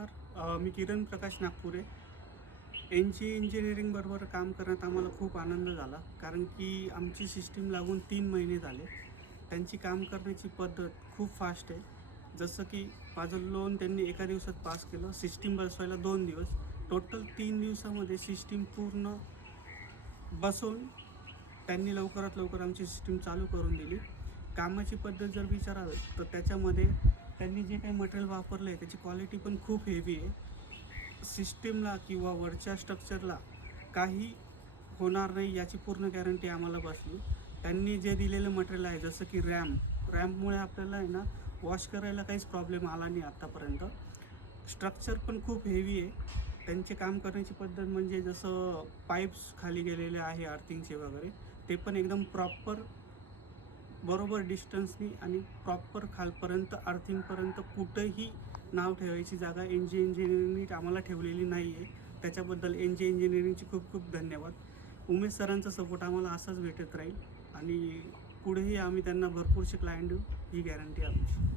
नमस्कार. मी किरण प्रकाश नागपुरे. इंजिनिअरिंगबरोबर काम करण्यात आम्हाला खूप आनंद झाला, कारण की आमची सिस्टीम लागून 3 महिने झाले. त्यांची काम करण्याची पद्धत खूप फास्ट आहे. जसं की माझं लोन त्यांनी एका दिवसात पास केलं, सिस्टीम बसवायला 2 दिवस. टोटल 3 दिवसामध्ये सिस्टीम पूर्ण बसवून त्यांनी लवकरात लवकर आमची सिस्टीम चालू करून दिली. कामाची पद्धत जर विचाराल तर त्याच्यामध्ये त्यांनी जे काही मटेरियल वापरलं आहे त्याची क्वालिटी पण खूप हेवी आहे. सिस्टीमला किंवा वरच्या स्ट्रक्चरला काही होणार नाही याची पूर्ण गॅरंटी आम्हाला बसली. त्यांनी जे दिलेलं मटेरियल आहे जसं की रॅम्पमुळे आपल्याला आहे ना वॉश करायला काहीच प्रॉब्लेम आला नाही आत्तापर्यंत. स्ट्रक्चर पण खूप हेवी आहे. त्यांचे काम करण्याची पद्धत म्हणजे जसं पाईप्स खाली गेलेले आहे अर्थिंगचे वगैरे, ते पण एकदम प्रॉपर बरोबर डिस्टन्सनी आणि प्रॉपर खालपर्यंत अर्थिंगपर्यंत कुठंही नाव ठेवायची जागा इंजिनिअरिंगनी आम्हाला ठेवलेली नाही आहे. त्याच्याबद्दल इंजिनिअरिंगचे खूप खूप धन्यवाद. उमेश सरांचा सपोर्ट आम्हाला असाच भेटत राहील आणि पुढेही आम्ही त्यांना भरपूरसे क्लायंट देऊ, ही गॅरंटी आमची.